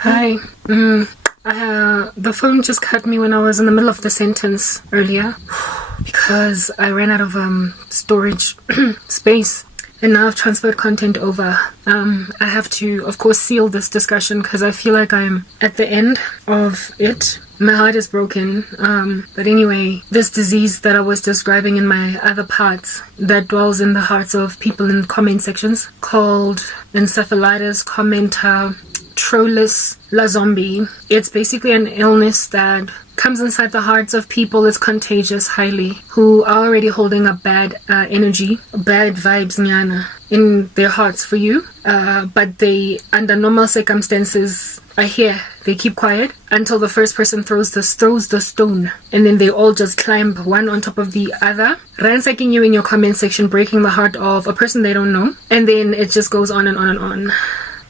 Hi. The phone just cut me when I was in the middle of the sentence earlier because I ran out of storage space. And now I've transferred content over. I have to, of course, seal this discussion because I feel like I'm at the end of it. My heart is broken. But anyway, this disease that I was describing in my other parts that dwells in the hearts of people in comment sections called encephalitis commenta trollus la zombie. It's basically an illness that comes inside the hearts of people. It's contagious highly, who are already holding a bad energy, bad vibes nyana in their hearts for you, but they, under normal circumstances, are here. They keep quiet until the first person throws the stone, and then they all just climb one on top of the other, ransacking you in your comment section, breaking the heart of a person they don't know, and then it just goes on and on and on.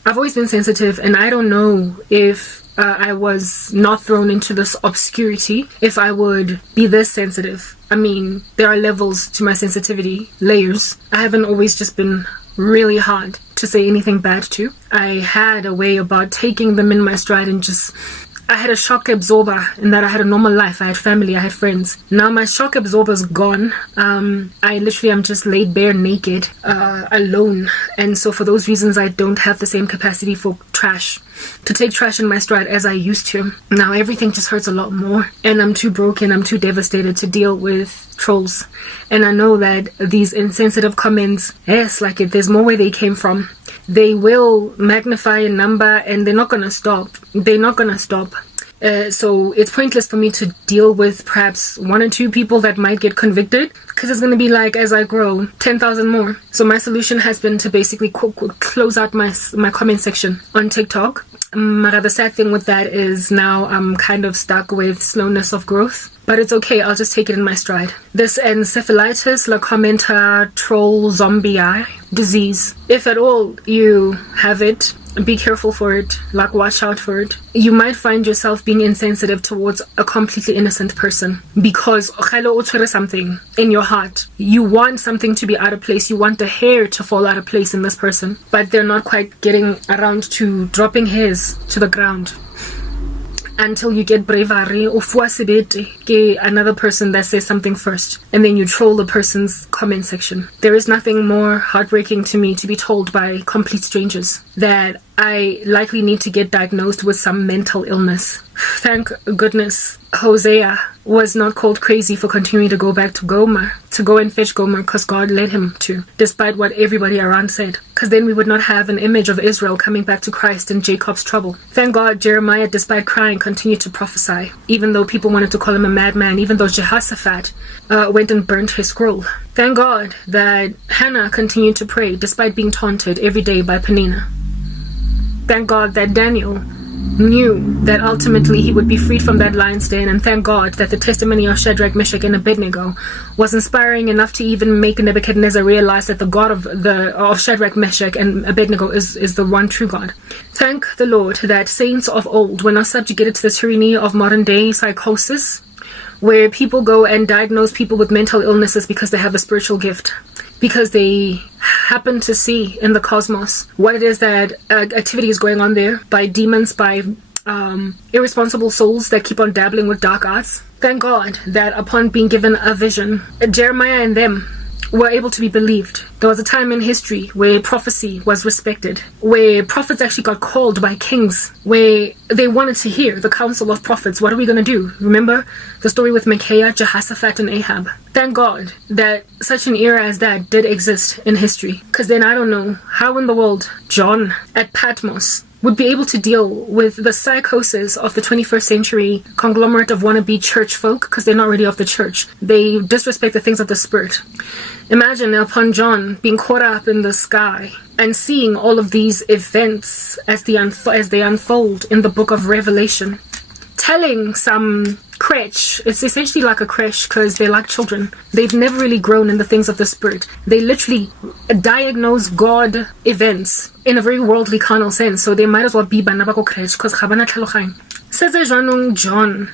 I've always been sensitive, and I don't know if I was not thrown into this obscurity, if I would be this sensitive. I mean, there are levels to my sensitivity, layers. I haven't always just been really hard to say anything bad to. I had a way about taking them in my stride and just... I had a shock absorber in that I had a normal life. I had family, I had friends. Now my shock absorber's gone. I literally am just laid bare naked, alone. And so for those reasons, I don't have the same capacity for trash, to take trash in my stride as I used to. Now everything just hurts a lot more. And I'm too broken, I'm too devastated to deal with trolls. And I know that these insensitive comments, yes, like it, there's more where they came from. They will magnify a number and they're not gonna stop. They're not gonna stop. So it's pointless for me to deal with perhaps one or two people that might get convicted, because it's going to be like, as I grow, 10,000 more. So my solution has been to basically close out my comment section on TikTok. The sad thing with that is now I'm kind of stuck with slowness of growth. But it's okay, I'll just take it in my stride. This encephalitis, la commenta troll zombie disease. If at all you have it, be careful for it, like watch out for it. You might find yourself being insensitive towards a completely innocent person because something in your heart. You want something to be out of place. You want the hair to fall out of place in this person, but they're not quite getting around to dropping hairs to the ground. Until you get bravery or another person that says something first, and then you troll the person's comment section. There is nothing more heartbreaking to me to be told by complete strangers that I likely need to get diagnosed with some mental illness. Thank goodness Hosea was not called crazy for continuing to go back to Gomer, to go and fetch Gomer, because God led him to, despite what everybody around said. Because then we would not have an image of Israel coming back to Christ in Jacob's trouble. Thank God Jeremiah, despite crying, continued to prophesy, even though people wanted to call him a madman, even though Jehoshaphat went and burnt his scroll. Thank God that Hannah continued to pray, despite being taunted every day by Penina. Thank God that Daniel knew that ultimately he would be freed from that lion's den, and thank God that the testimony of Shadrach, Meshach, and Abednego was inspiring enough to even make Nebuchadnezzar realize that the God of Shadrach, Meshach, and Abednego is the one true God. Thank the Lord that saints of old were not subjugated to the tyranny of modern day psychosis, where people go and diagnose people with mental illnesses because they have a spiritual gift, because they happen to see in the cosmos what it is that activity is going on there by demons, by irresponsible souls that keep on dabbling with dark arts. Thank God that upon being given a vision, Jeremiah and them were able to be believed. There was a time in history where prophecy was respected, where prophets actually got called by kings, where they wanted to hear the counsel of prophets. What are we going to do? Remember the story with Micaiah, Jehoshaphat, and Ahab? Thank God that such an era as that did exist in history, because then I don't know how in the world John at Patmos would be able to deal with the psychosis of the 21st century conglomerate of wannabe church folk, because they're not really of the church. They disrespect the things of the spirit. Imagine upon John being caught up in the sky and seeing all of these events as they unfold in the book of Revelation, telling some crèche. It's essentially like a crèche because they're like children. They've never really grown in the things of the spirit. They literally diagnose God events in a very worldly carnal sense, so they might as well be banabako crèche because khabana tlhaloganya. Says John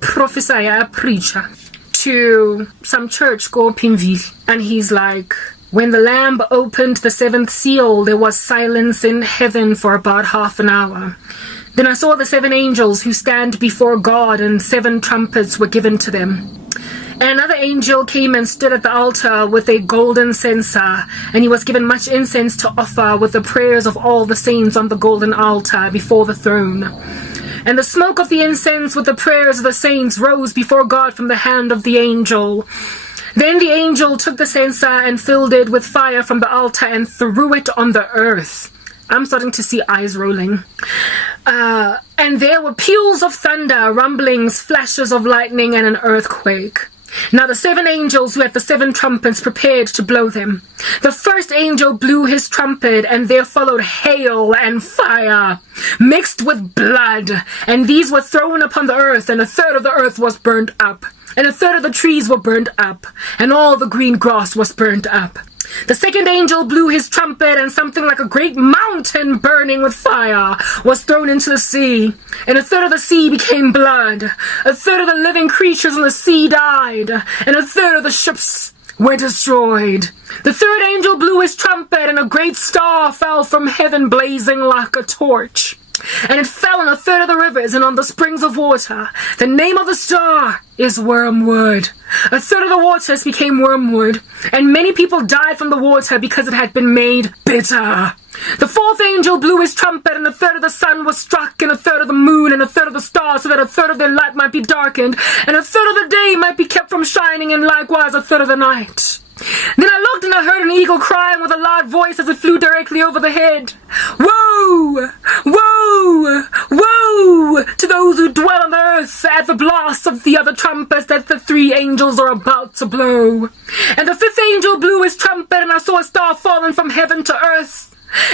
prophesy, preacher to some church called Pimville, and he's like, When the Lamb opened the seventh seal, there was silence in heaven for about half an hour. Then I saw the 7 angels who stand before God, and 7 trumpets were given to them. And another angel came and stood at the altar with a golden censer, and he was given much incense to offer with the prayers of all the saints on the golden altar before the throne. And the smoke of the incense with the prayers of the saints rose before God from the hand of the angel. Then the angel took the censer and filled it with fire from the altar and threw it on the earth. I'm starting to see eyes rolling. And there were peals of thunder, rumblings, flashes of lightning, and an earthquake. Now the 7 angels who had the 7 trumpets prepared to blow them. The first angel blew his trumpet, and there followed hail and fire, mixed with blood, and these were thrown upon the earth, and 1/3 of the earth was burned up, and 1/3 of the trees were burned up, and all the green grass was burned up. The second angel blew his trumpet, and something like a great mountain burning with fire was thrown into the sea, and 1/3 of the sea became blood. 1/3 of the living creatures in the sea died, and 1/3 of the ships were destroyed. The third angel blew his trumpet, and a great star fell from heaven blazing like a torch. And it fell on 1/3 of the rivers and on the springs of water. The name of the star is Wormwood. 1/3 of the waters became wormwood, and many people died from the water because it had been made bitter. The fourth angel blew his trumpet, and 1/3 of the sun was struck, and 1/3 of the moon, and 1/3 of the stars, so that 1/3 of their light might be darkened, and 1/3 of the day might be kept from shining, and likewise 1/3 of the night. Then I looked, and I heard an eagle crying with a loud voice as it flew directly over the head. Woe! Woe! Woe to those who dwell on the earth at the blast of the other trumpets that the 3 angels are about to blow. And the 5th angel blew his trumpet, and I saw a star falling from heaven to earth.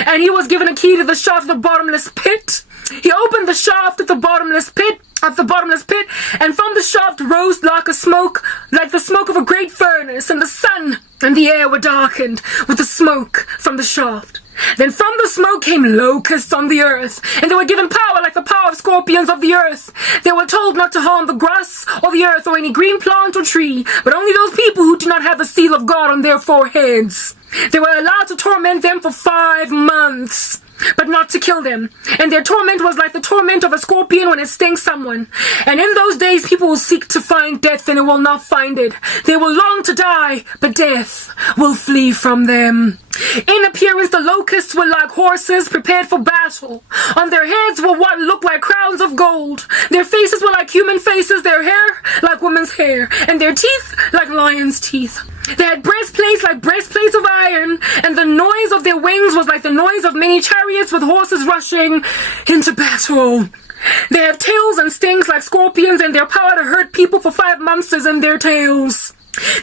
And he was given a key to the shaft of the bottomless pit. He opened the shaft of the bottomless pit, and from the shaft rose like the smoke of a great furnace, and the sun and the air were darkened with the smoke from the shaft. Then from the smoke came locusts on the earth, and they were given power like the power of scorpions of the earth. They were told not to harm the grass or the earth or any green plant or tree, but only those people who do not have the seal of God on their foreheads. They were allowed to torment them for 5 months, but not to kill them. And their torment was like the torment of a scorpion when it stings someone. And in those days people will seek to find death, and it will not find it. They will long to die, but death will flee from them. In appearance, the locusts were like horses prepared for battle. On their heads were what looked like crowns of gold. Their faces were like human faces, their hair like women's hair, and their teeth like lions' teeth. They had breastplates like breastplates of iron, and the noise of their wings was like the noise of many chariots with horses rushing into battle. They have tails and stings like scorpions, and their power to hurt people for 5 months is in their tails.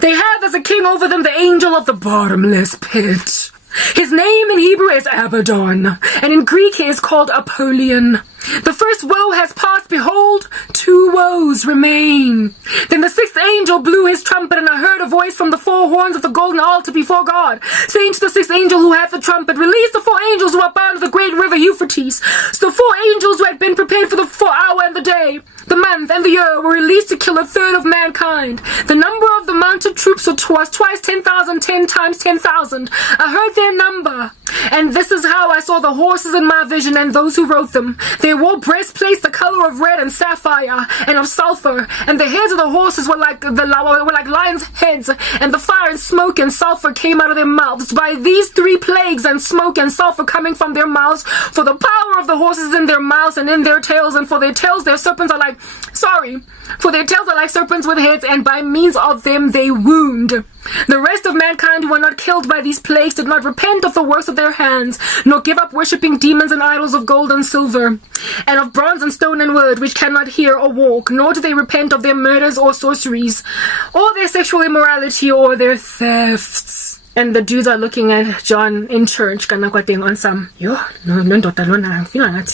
They have as a king over them the angel of the bottomless pit. His name in Hebrew is Abaddon, and in Greek he is called Apollyon. The first woe has passed, behold, 2 woes remain. Then the 6th angel blew his trumpet, and I heard a voice from the 4 horns of the golden altar before God, saying to the 6th angel who had the trumpet, release the 4 angels who are bound to the great river Euphrates. So the 4 angels who had been prepared for the 4-hour and the day, the month and the year, were released to kill 1/3 of mankind. The number of the mounted troops was twice 10,000, 10 times 10,000. I heard their number, and this is how I saw the horses in my vision and those who rode them. They wore breastplates the color of red and sapphire and of sulfur, and the heads of the horses were like lions' heads, and the fire and smoke and sulfur came out of their mouths. By these 3 plagues, and smoke and sulfur coming from their mouths, for the power of the horses in their mouths and in their tails, and for their tails their serpents are like serpents with heads, and by means of them they wound. The rest of mankind who were not killed by these plagues did not repent of the works of their hands, nor give up worshipping demons and idols of gold and silver, and of bronze and stone and wood, which cannot hear or walk, nor do they repent of their murders or sorceries, or their sexual immorality, or their thefts. And the Jews are looking at John in church, on some, I'm feeling like